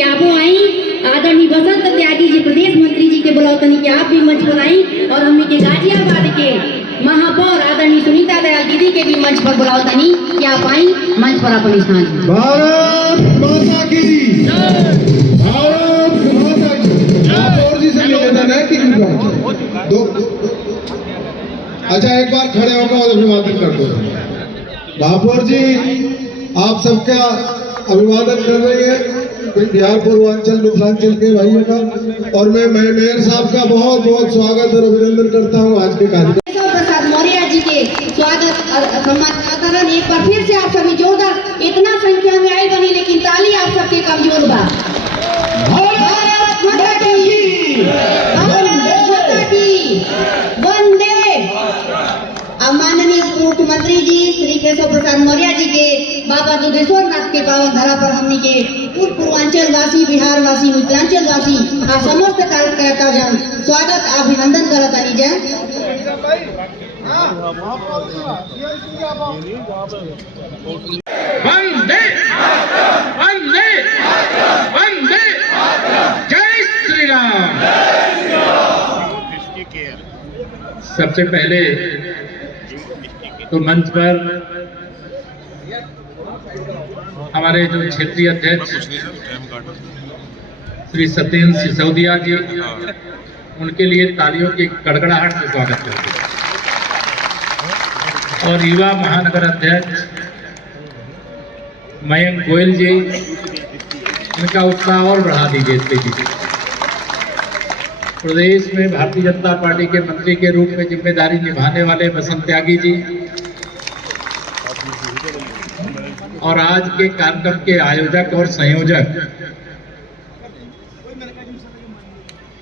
कि आप आई आदरणीय बसंत त्यागी जी प्रदेश मंत्री जी के बुलावतनी कि आप भी मंच पर आई और हमने के गाजियाबाद के महापौर आदरणीय सुनीता दयाल दीदी के भी मंच पर बुलावतनी कि आप आई मंच पर अपनी स्थान। भारत माता की भारत माता की। महापौर जी से निवेदन है कि दो अच्छा एक बार खड़े होकर और अभिवादन कर दो। महापौर जी आप सबका अभिवादन कर रहे हैं बिहार पूर्वांचल मिथिलांचल के भाइयों का, और मैं मेयर साहब का बहुत बहुत स्वागत और अभिनंदन करता हूं आज के कार्यक्रम। प्रसाद मौर्य जी के स्वागत सम्मान एक बार फिर से आप सभी जोरदार, इतना संख्या में आई बनी लेकिन ताली आप सबके कमजोर बा। भारत माता की, भारत माता की, वंदे। अब माननीय मुख्यमंत्री जी श्री केशव प्रसाद मौर्य जी के बाबा दुधेश्वर नाथ के पावन धरा पर हमनी के पूर्वांचल वासी, बिहार वासी, मिथिलांचल वासी आ समस्त कार्यकर्ता जन स्वागत अभिनंदन करत आनी जा। वंदे वंदे वंदे जय श्री राम। सबसे पहले तो मंच पर हमारे जो क्षेत्रीय अध्यक्ष श्री सत्येंद्र सिसोदिया जी, उनके लिए तालियों की गड़गड़ाहट से स्वागत करते हैं। और युवा महानगर अध्यक्ष मयंक गोयल जी, इनका उत्साह और बढ़ा दीजिए तेजी से। प्रदेश में भारतीय जनता पार्टी के मंत्री के रूप में जिम्मेदारी निभाने वाले बसंत त्यागी जी और आज के कार्यक्रम के आयोजक और संयोजक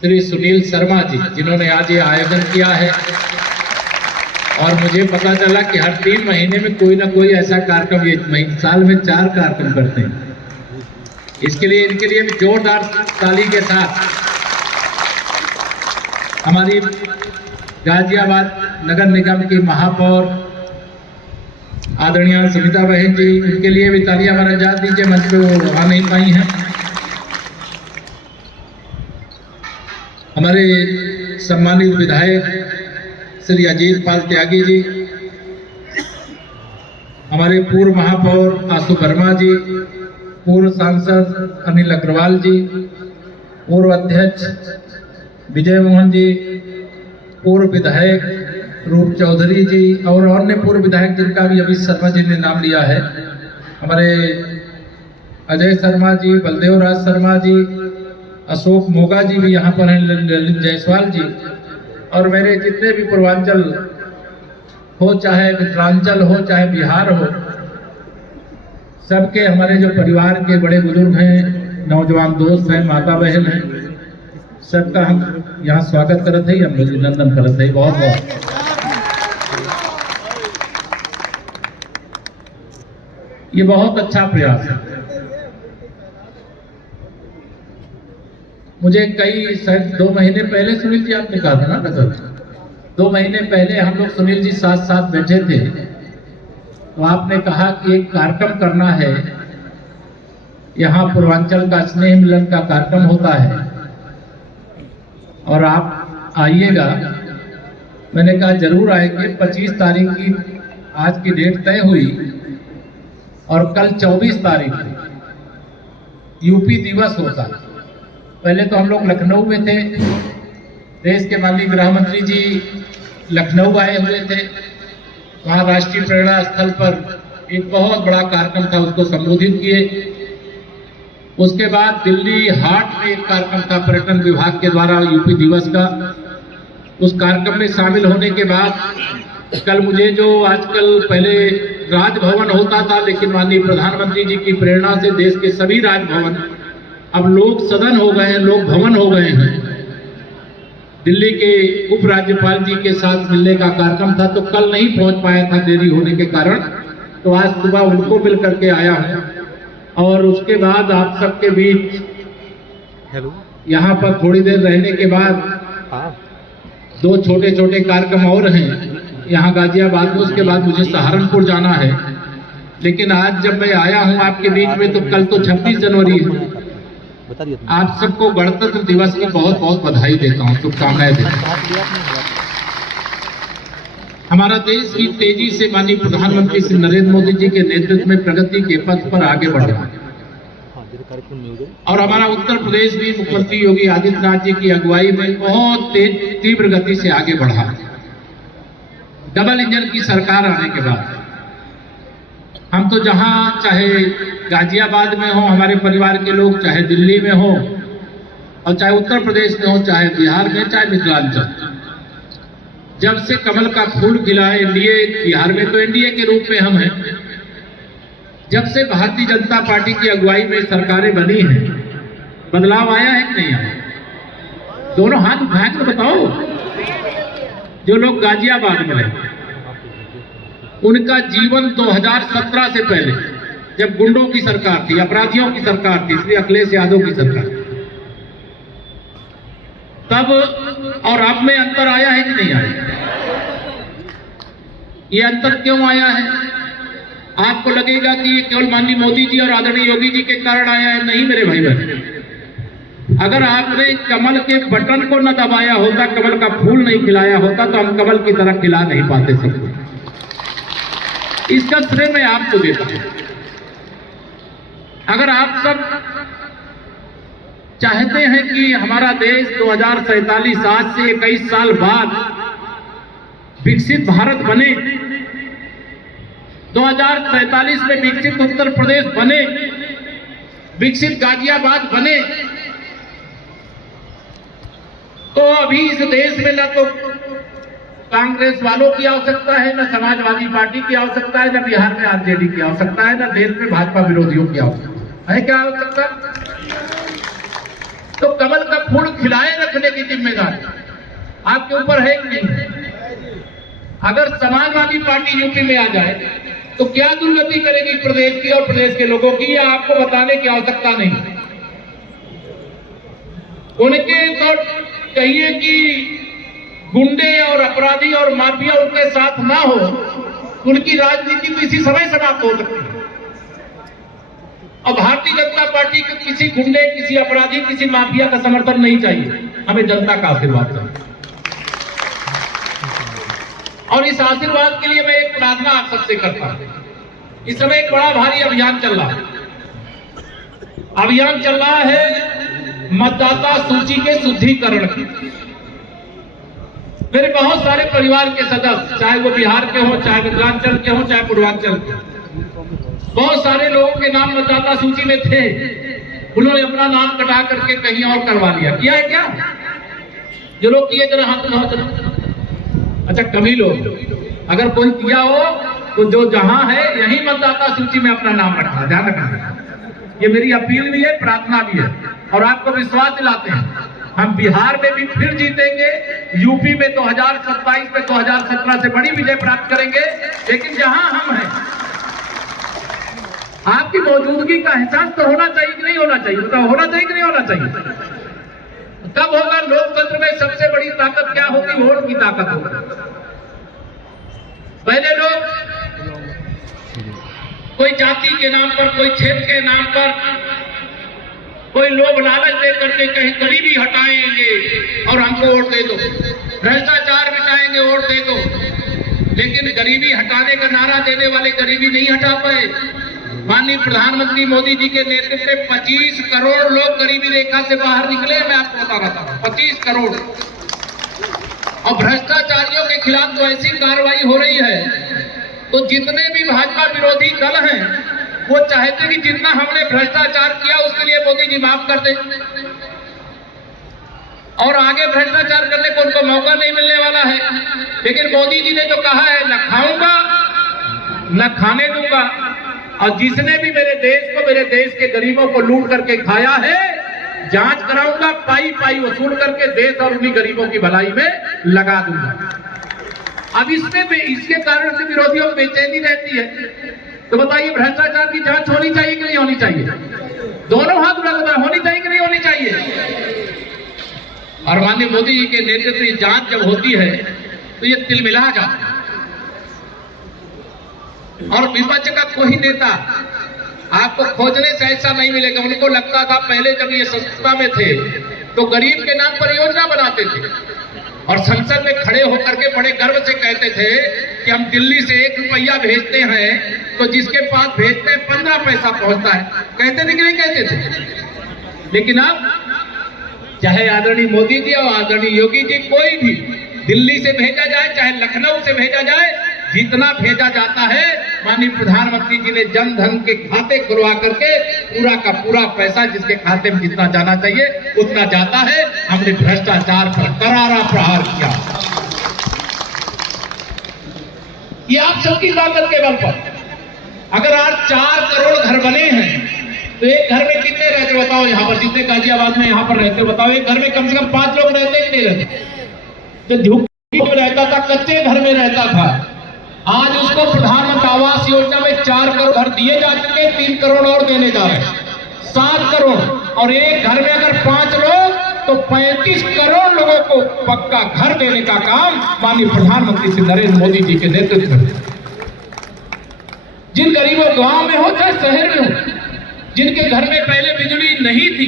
श्री सुनील शर्मा जी, जिन्होंने आज ये आयोजन किया है। और मुझे पता चला कि हर 3 महीने में कोई ना कोई ऐसा कार्यक्रम, ये साल में 4 कार्यक्रम करते हैं। इसके लिए इनके लिए भी जोरदार ताली के साथ हमारी गाजियाबाद नगर निगम की महापौर आदरणीय सुनीता बहन जी, उनके लिए भी तालियां मारा जा दीजिए, मंच पे वो आ नहीं पाई हैं। हमारे सम्मानित विधायक श्री अजीत पाल त्यागी जी, हमारे पूर्व महापौर आशु वर्मा जी, पूर्व सांसद अनिल अग्रवाल जी, पूर्व अध्यक्ष विजय मोहन जी, पूर्व विधायक रूप चौधरी जी और अन्य पूर्व विधायक जिनका भी अभी शर्मा जी ने नाम लिया है, हमारे अजय शर्मा जी, बलदेव राज शर्मा जी, अशोक मोगा जी भी यहाँ पर हैं, ललित जायसवाल जी, और मेरे जितने भी पूर्वांचल हो, चाहे मिथिलांचल हो, चाहे बिहार हो, सबके हमारे जो परिवार के बड़े बुजुर्ग हैं, नौजवान दोस्त हैं, माता बहन हैं, सबका हम यहाँ स्वागत करते हैं, हम अभिनंदन करते हैं। बहुत बहुत ये बहुत अच्छा प्रयास है। मुझे कई शायद 2 महीने पहले सुनील जी आपने कहा था ना, नगर 2 महीने पहले हम लोग सुनील जी साथ साथ बैठे थे, तो आपने कहा कि एक कार्यक्रम करना है, यहाँ पूर्वांचल का स्नेह मिलन का कार्यक्रम होता है और आप आइएगा। मैंने कहा जरूर आएंगे। 25 तारीख की आज की डेट तय हुई और कल 24 तारीख यूपी दिवस होता। पहले तो हम लोग लखनऊ में थे, देश के माननीय गृह मंत्री जी लखनऊ आए हुए थे, वहाँ राष्ट्रीय प्रेरणा स्थल पर एक बहुत बड़ा कार्यक्रम था, उसको संबोधित किए। उसके बाद दिल्ली हाट में एक कार्यक्रम था पर्यटन विभाग के द्वारा यूपी दिवस का। उस कार्यक्रम में शामिल होने के बाद कल मुझे जो आजकल पहले राजभवन होता था, लेकिन माननीय प्रधानमंत्री जी की प्रेरणा से देश के सभी राजभवन अब लोक सदन हो गए हैं, लोक भवन हो गए हैं। दिल्ली के उपराज्यपाल जी के साथ मिलने का कार्यक्रम था, तो कल नहीं पहुंच पाया था देरी होने के कारण, तो आज सुबह उनको मिल करके आया हूं। और उसके बाद आप सबके बीच यहाँ पर थोड़ी देर रहने के बाद 2 छोटे छोटे कार्यक्रम और हैं यहाँ गाजियाबाद में। उसके बाद मुझे सहारनपुर जाना है, लेकिन आज जब मैं आया हूँ आपके बीच में, तो कल तो 26 जनवरी है, आप सबको गणतंत्र दिवस की बहुत बहुत बधाई देता हूँ, शुभकामनाएं देता हूँ। हमारा देश भी तेजी से माननीय प्रधानमंत्री श्री नरेंद्र मोदी जी के नेतृत्व में प्रगति के पथ पर आगे बढ़ रहा है और हमारा उत्तर प्रदेश भी मुख्यमंत्री योगी आदित्यनाथ जी की अगुवाई में बहुत तीव्र गति से आगे बढ़ा। डबल इंजन की सरकार आने के बाद हम तो जहां चाहे गाजियाबाद में हो हमारे परिवार के लोग, चाहे दिल्ली में हो और चाहे उत्तर प्रदेश में हो, चाहे बिहार में, चाहे मिथिलांचल, जब से कमल का फूल खिला है एनडीए, बिहार में तो एनडीए के रूप में हम हैं, जब से भारतीय जनता पार्टी की अगुवाई में सरकारें बनी हैं, बदलाव आया है कि नहीं आया? दोनों हाथ उठा के बताओ। जो लोग गाजियाबाद में हैं उनका जीवन 2017 से पहले, जब गुंडों की सरकार थी, अपराधियों की सरकार थी, श्री अखिलेश यादव की सरकार, तब और अब में अंतर आया है कि नहीं आया? ये अंतर क्यों आया है? आपको लगेगा कि ये केवल माननीय मोदी जी और आदरणीय योगी जी के कारण आया है। नहीं मेरे भाई बहन, अगर आपने कमल के बटन को न दबाया होता, कमल का फूल नहीं खिलाया होता, तो हम कमल की तरह खिला नहीं पाते सबको। इसका श्रेय मैं आपको देता हूं। अगर आप सब चाहते हैं कि हमारा देश 2047 आज से 21 साल बाद विकसित भारत बने, 2047 में विकसित उत्तर प्रदेश बने, विकसित गाजियाबाद बने, तो अभी इस देश में न तो कांग्रेस वालों की आवश्यकता है, न समाजवादी पार्टी की आवश्यकता है, न बिहार में आरजेडी की आवश्यकता है, न देश में भाजपा विरोधियों की आवश्यकता है। क्या आवश्यकता? तो कमल का फूल खिलाए रखने की जिम्मेदारी आपके ऊपर है कि नहीं? अगर समाजवादी पार्टी यूपी में आ जाए तो क्या दुर्गति करेगी प्रदेश की और प्रदेश के लोगों की, या आपको बताने की आवश्यकता नहीं? उनके तो कहिए कि गुंडे और अपराधी और माफिया उनके साथ ना हो, उनकी राजनीति तो इसी समय समाप्त हो सकती है। और भारतीय जनता पार्टी को किसी गुंडे, किसी अपराधी, किसी माफिया का समर्थन नहीं चाहिए, हमें जनता का आशीर्वाद चाहिए। और इस आशीर्वाद के लिए मैं एक प्रार्थना आप सबसे करता हूं। इस समय एक बड़ा भारी अभियान चल रहा है। अभियान चल रहा है मतदाता सूची के शुद्धिकरण की। मेरे बहुत सारे परिवार के सदस्य, चाहे वो बिहार के हो, चाहे मिथिलांचल के हो, चाहे पूर्वांचल के, बहुत सारे लोगों के नाम मतदाता सूची में थे, उन्होंने अपना नाम कटा करके कहीं और करवा लिया। किया है क्या? जो लोग किए जरा हाथ उठाओ। अच्छा, कभी लोग, अगर कोई किया हो तो जो जहां है यही मतदाता सूची में अपना नाम रखना, ध्यान रखना। ये मेरी अपील भी है, प्रार्थना भी है, और आपको विश्वास दिलाते हैं हम बिहार में भी फिर जीतेंगे, यूपी में 2027 में 2017 से बड़ी विजय प्राप्त करेंगे। लेकिन जहां हम हैं, आपकी मौजूदगी का एहसास तो होना चाहिए कि नहीं होना चाहिए? बताओ, होना चाहिए कि नहीं होना चाहिए? कब होगा? लोकतंत्र में सबसे बड़ी ताकत क्या होगी? वोट की ताकत होगी। पहले लोग कोई जाति के नाम पर, कोई क्षेत्र के नाम पर, कोई लोभ लालच दे करके कहीं गरीबी हटाएंगे और हमको वोट दे दो, भ्रष्टाचार मिटाएंगे, वोट दे दो। लेकिन गरीबी हटाने का नारा देने वाले गरीबी नहीं हटा पाए। माननीय प्रधानमंत्री मोदी जी के नेतृत्व में 25 करोड़ लोग गरीबी रेखा से बाहर निकले। मैं आपको बता रहा था, 25 करोड़। और भ्रष्टाचारियों के खिलाफ तो ऐसी कार्रवाई हो रही है, तो जितने भी भाजपा विरोधी दल हैं वो चाहते कि जितना हमने भ्रष्टाचार किया उसके लिए मोदी जी माफ कर दें, और आगे भ्रष्टाचार करने को उनको मौका नहीं मिलने वाला है। लेकिन मोदी जी ने तो कहा है, न खाऊंगा न खाने दूंगा, और जिसने भी मेरे देश को, मेरे देश के गरीबों को लूट करके खाया है, जांच कराऊंगा, पाई पाई वसूल करके देश और उन्हीं गरीबों की भलाई में लगा दूंगा। अब इसके कारण से विरोधियों को बेचैनी रहती है। तो बताइए, भ्रष्टाचार की जांच होनी चाहिए कि नहीं होनी चाहिए? दोनों हाथ उठा कर होनी चाहिए कि नहीं होनी चाहिए? और माननीय मोदी जी के नेतृत्व में जांच जब होती है तो ये तिलमिला जाता है, और विपक्ष का कोई नेता आपको खोजने से ऐसा नहीं मिलेगा। उनको लगता था पहले जब ये सत्ता में थे तो गरीब के नाम पर योजना बनाते थे और संसद में खड़े होकर के बड़े गर्व से कहते थे कि हम दिल्ली से 1 रुपया भेजते हैं तो जिसके पास भेजते हैं 15 पैसा पहुंचता है। कहते थे कि नहीं कहते थे? लेकिन अब चाहे आदरणीय मोदी जी और आदरणीय योगी जी, कोई भी दिल्ली से भेजा जाए चाहे लखनऊ से भेजा जाए, जितना भेजा जाता है माननीय प्रधानमंत्री जी ने जन धन के खाते खुलवा करके पूरा का पूरा पैसा जिसके खाते में जितना जाना चाहिए उतना जाता है। हमने भ्रष्टाचार पर करारा प्रहार किया। ये आप सबकी ताकत के बल पर। अगर आज 4 करोड़ घर बने हैं तो एक घर में कितने रहते बताओ? यहाँ पर जितने गाजियाबाद में यहाँ पर रहते बताओ, एक घर में कम से कम 5 लोग रहते कि नहीं रहते? तो झुग्गी में रहता था, कच्चे घर में रहता था। आज उसको प्रधानमंत्री आवास योजना में 4 करोड़ घर दिए जा चुके, 3 करोड़ और देने जा रहे हैं, 7 करोड़। और एक घर में अगर 5 लोग तो 35 करोड़ लोगों को पक्का घर देने का काम माननीय प्रधानमंत्री श्री नरेंद्र मोदी जी के नेतृत्व में। जिन गरीबों गांव में हो चाहे शहर में हो, जिनके घर में पहले बिजली नहीं थी,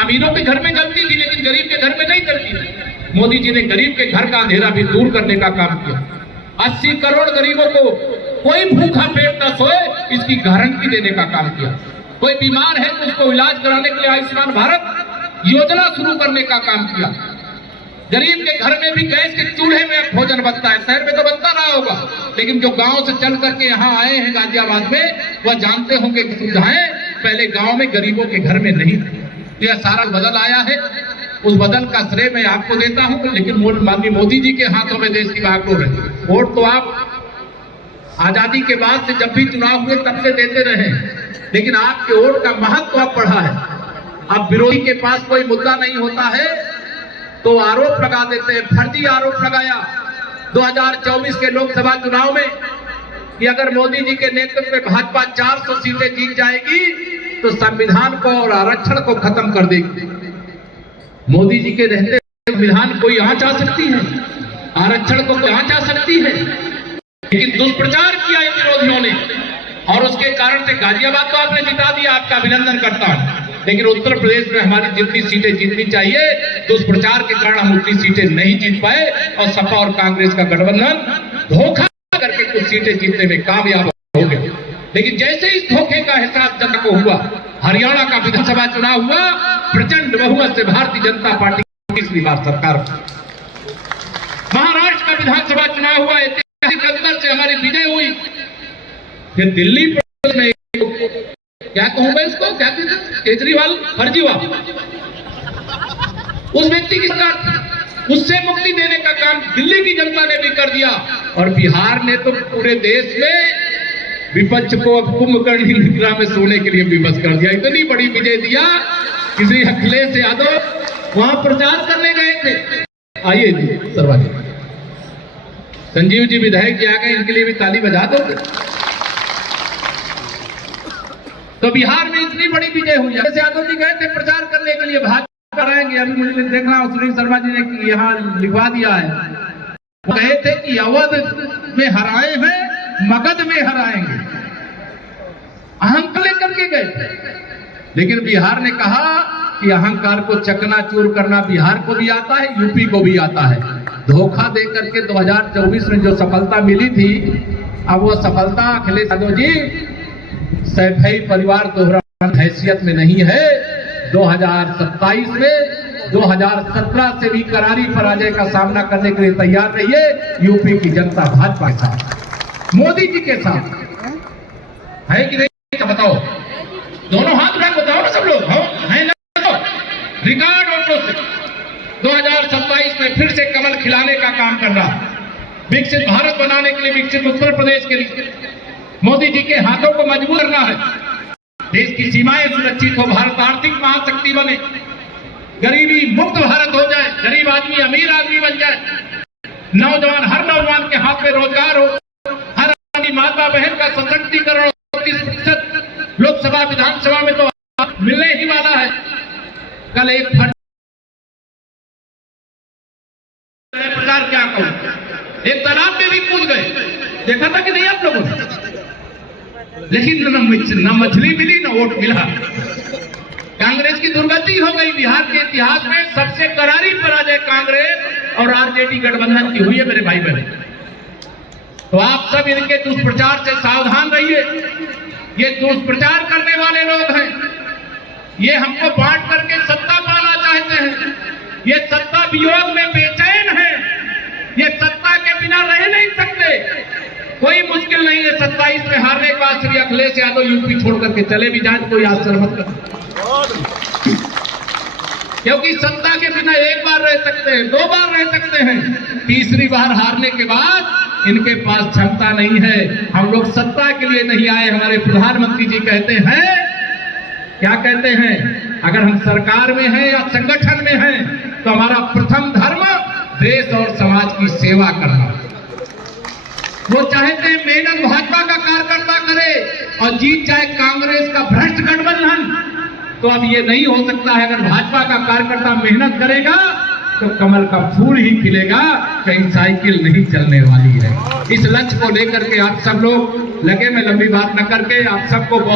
अमीरों के घर में जलती थी लेकिन गरीब के घर में नहीं जलती थी, मोदी जी ने गरीब के घर का अंधेरा भी दूर करने का काम किया। 80 करोड़ गरीबों को कोई भूखा पेट न सोए इसकी गारंटी देने का काम किया। कोई बीमार है तो उसको इलाज कराने के लिए आयुष्मान भारत योजना शुरू करने का काम किया। गरीब के घर में भी गैस के चूल्हे में भोजन बनता है, शहर में तो बनता रहा होगा, लेकिन जो गांव से चल करके यहाँ आए हैं गाजियाबाद में वह जानते होंगे कि सुविधाएं पहले गांव में गरीबों के घर में नहीं थी। यह सारा बदल आया है, उस बदल का श्रेय मैं आपको देता हूं, लेकिन माननीय मोदी जी के हाथों में देश की बागडोर है। वोट तो आप आजादी के बाद से जब भी चुनाव हुए तब से देते रहे, लेकिन आपके वोट का महत्व अब बढ़ा है। अब विरोधी के पास कोई मुद्दा नहीं होता है तो आरोप लगा देते हैं। फर्जी आरोप लगाया 2024 के लोकसभा चुनाव में कि अगर मोदी जी के नेतृत्व में भाजपा 400 सीटें जीत जाएगी तो संविधान को और आरक्षण को खत्म कर देगी। मोदी जी के रहते संविधान को यहाँ जा सकती है, आरक्षण को यहाँ जा सकती है, लेकिन दुष्प्रचार किया इन विरोधियों ने और उसके कारण से गाजियाबाद तो आपने जिता दिया, आपका अभिनंदन करता हूं। लेकिन उत्तर प्रदेश में हमारी जितनी सीटें जीतनी चाहिए दुष्प्रचार के कारण हम उतनी सीटें नहीं जीत पाए और सपा और कांग्रेस का गठबंधन धोखा करके कुछ सीटें जीतने में कामयाब हो गए। लेकिन जैसे इस धोखे का एहसास जनता को हुआ, हरियाणा का विधानसभा चुनाव हुआ, प्रचंड बहुमत से भारतीय जनता पार्टी की 21वीं बार सरकार, महाराष्ट्र का विधानसभा चुनाव हुआ, ऐतिहासिक अंतर से हमारी विजय हुई। फिर दिल्ली में क्या कहूंगा इसको, क्या केजरीवाल फर्जीवाल, उस व्यक्ति की सरकार, उससे मुक्ति देने का काम दिल्ली की जनता ने भी कर दिया। और बिहार ने तो पूरे देश में विपक्ष को अब कुंभकर्ण निद्रा में सोने के लिए विवश कर दिया। इतनी बड़ी विजय दिया, किसी अखिलेश यादव वहां प्रचार करने गए थे। आइए जी सर्वाधिक संजीव जी विधायक जी आ गए, इनके लिए भी ताली बजा दो। तो बिहार में इतनी बड़ी विजय हुई। जैसे यादव जी गए थे प्रचार करने के लिए, भाजपा कराएंगे, अभी मुझे देख रहा हूं सुनील शर्मा जी ने यहाँ लिखवा दिया है, वो कहे थे कि अवध में हराए हैं, मगध में हराएंगे, अहंकार लेकर के गए। लेकिन बिहार ने कहा कि अहंकार को चकनाचूर करना बिहार को भी आता है, यूपी को भी आता है। धोखा दे करके 2024 में जो सफलता मिली थी, अब वो सफलता अखिलेश यादव जी सैफई परिवार दोहराने हैसियत में नहीं है। 2027 में 2017 से भी करारी पराजय का सामना करने के लिए तैयार रहिए। यूपी की जनता भाजपा के साथ, मोदी जी के साथ है कि नहीं बताओ? दोनों हाथ में बताओ ना सब लोग, है ना? रिकॉर्ड वोटों से 2027 में फिर से कमल खिलाने का काम करना, विकसित भारत बनाने के लिए, विकसित उत्तर प्रदेश के लिए मोदी जी के हाथों को मजबूत करना है। देश की सीमाएं सुरक्षित हो, भारत आर्थिक महाशक्ति बने, गरीबी मुक्त भारत हो जाए, गरीब आदमी अमीर आदमी बन जाए, नौजवान, हर नौजवान के हाथ में रोजगार हो, हर माता बहन का सशक्तिकरण हो। 30% लोकसभा विधानसभा में तो मिलने ही वाला है। कल एक प्रकार क्या कहूं, एक तालाब में भी कूद गए, देखा था कि नहीं आप लोगों ने? लेकिन न मछली मिली न वोट मिला। कांग्रेस की दुर्गति हो गई। बिहार के इतिहास में सबसे करारी पराजय कांग्रेस और आरजेडी गठबंधन की हुई है मेरे भाई बहन। तो आप सब इनके दुष्प्रचार से सावधान रहिए। ये दुष्प्रचार करने वाले लोग हैं, ये हमको बांट करके सत्ता पाना चाहते हैं, ये सत्ता वियोग में बेचैन है, ये सत्ता के बिना रह नहीं सकते। कोई मुश्किल नहीं है 27 में हारने के बाद श्री अखिलेश यादव यूपी छोड़ करके चले भी जाए, कोई आश्चर्य मत करो, क्योंकि सत्ता के बिना एक बार रह सकते हैं, 2 बार रह सकते हैं, तीसरी बार हारने के बाद इनके पास क्षमता नहीं है। हम लोग सत्ता के लिए नहीं आए। हमारे प्रधानमंत्री जी कहते हैं, क्या कहते हैं, अगर हम सरकार में हैं या संगठन में हैं तो हमारा प्रथम धर्म देश और समाज की सेवा करना। वो चाहते हैं मेहनत भाजपा का कार्यकर्ता करे और जीत जाए कांग्रेस का भ्रष्ट गठबंधन। तो अब ये नहीं हो सकता है। अगर भाजपा का कार्यकर्ता मेहनत करेगा तो कमल का फूल ही खिलेगा, कहीं साइकिल नहीं चलने वाली है। इस लक्ष्य को लेकर के आप सब लोग लगे। मैं लंबी बात न करके आप सबको बहुत